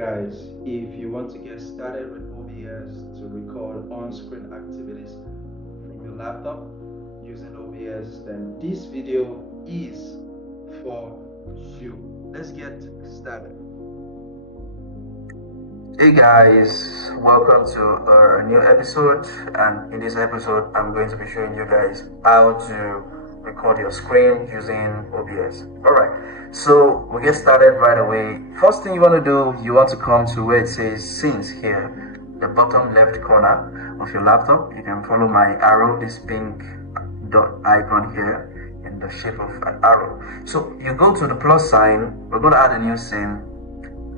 guys, if you want to get started with OBS to record on-screen activities from your laptop using OBS, then this video is for you. Let's get started. Hey guys, welcome to a new episode, and in this episode I'm going to be showing you guys how to record your screen using OBS. Alright, so we get started right away. First thing you want to do, you want to come to where it says scenes here, the bottom left corner of your laptop. You can follow my arrow, this pink dot icon here in the shape of an arrow. So you go to the plus sign, we're going to add a new scene,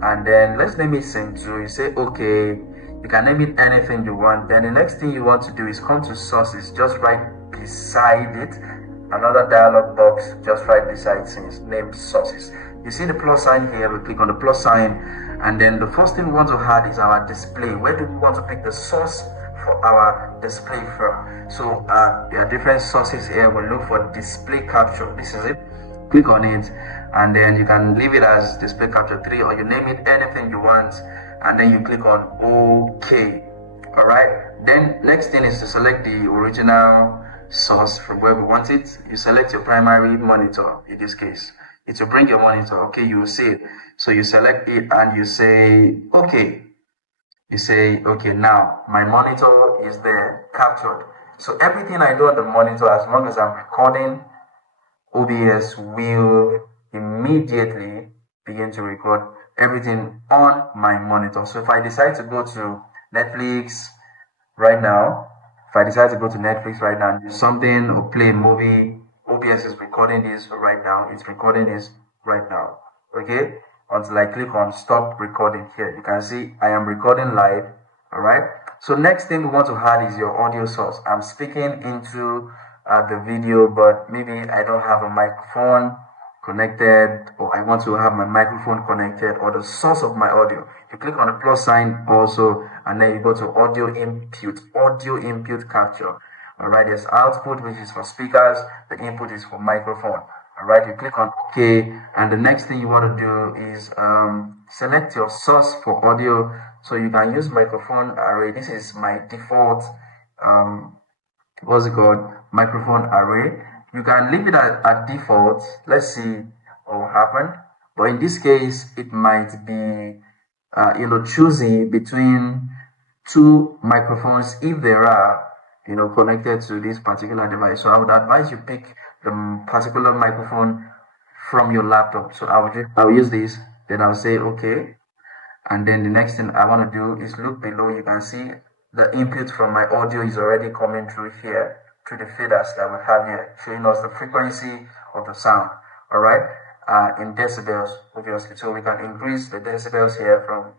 and then let's name it scene 2. You say okay, you can name it anything you want. Then the next thing you want to do is come to sources, just right beside it, another dialog box just right beside scenes named sources. You see the plus sign here, we click on the plus sign, and then the first thing we want to add is our display. Where do we want to pick the source for our display from? So there are different sources here. We'll look for display capture. This is it. Click on it, and then you can leave it as display capture 3, or you name it anything you want, and then you click on OK. All right, then next thing is to select the original source from where we want it. You select your primary monitor. In this case, it will bring your monitor. Okay, you will see it, so you select it and you say OK. You say okay, now my monitor is there captured. So everything I do on the monitor, as long as I'm recording, OBS will immediately begin to record everything on my monitor. So if I decide to go to Netflix right now, and do something or play a movie, OBS is recording this right now. It's recording this right now. Okay? Until I click on stop recording here. You can see I am recording live. Alright? So next thing we want to add is your audio source. I'm speaking into the video, but maybe I don't have a microphone connected, or I want to have my microphone connected, or the source of my audio. You click on the plus sign also, and then you go to audio input capture. Alright, there's output, which is for speakers, the input is for microphone. Alright, you click on OK, and the next thing you want to do is select your source for audio. So you can use microphone array. This is my default microphone array. You can leave it at default. Let's see what will happen. But in this case, it might be choosing between two microphones if there are connected to this particular device. So I would advise you pick the particular microphone from your laptop. So I'll use this, then I'll say okay, and then the next thing I want to do is look below. You can see the input from my audio is already coming through here, through the faders that we have here, showing us the frequency of the sound. All right, in decibels, obviously. So we can increase the decibels here from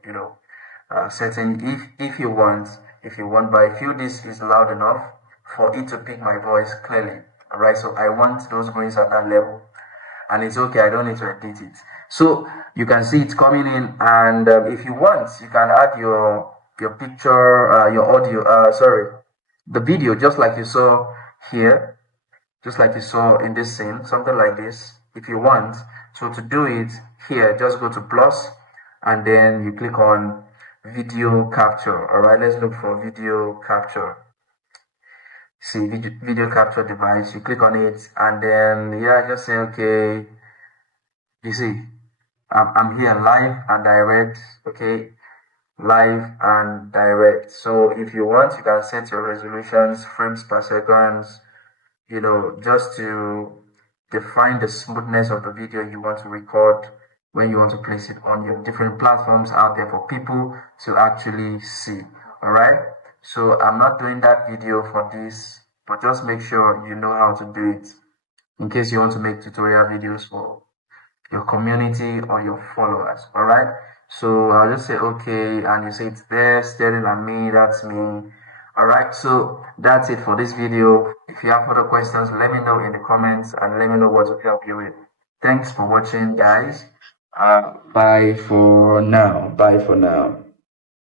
setting if you want, but I feel this is loud enough for it to pick my voice clearly. All right, so I want those going at that level, and it's okay. I don't need to edit it. So you can see it's coming in, and if you want, you can add your picture, your audio, the video, just like you saw here, just like you saw in this scene, something like this, if you want. So to do it here, just go to plus, and then you click on video capture. All right, let's look for video capture. See video capture device. You click on it, and then just say okay. You see, I'm here live and direct. Okay, live and direct. So if you want, you can set your resolutions, frames per second, just to define the smoothness of the video you want to record when you want to place it on your different platforms out there for people to actually see. All right, so I'm not doing that video for this, but just make sure you know how to do it in case you want to make tutorial videos for your community or your followers. All right, so I'll just say okay, and you say it's there staring at me, that's me. All right, so that's it for this video. If you have further questions, let me know in the comments, and let me know what to help you with. Thanks for watching, guys. Bye for now.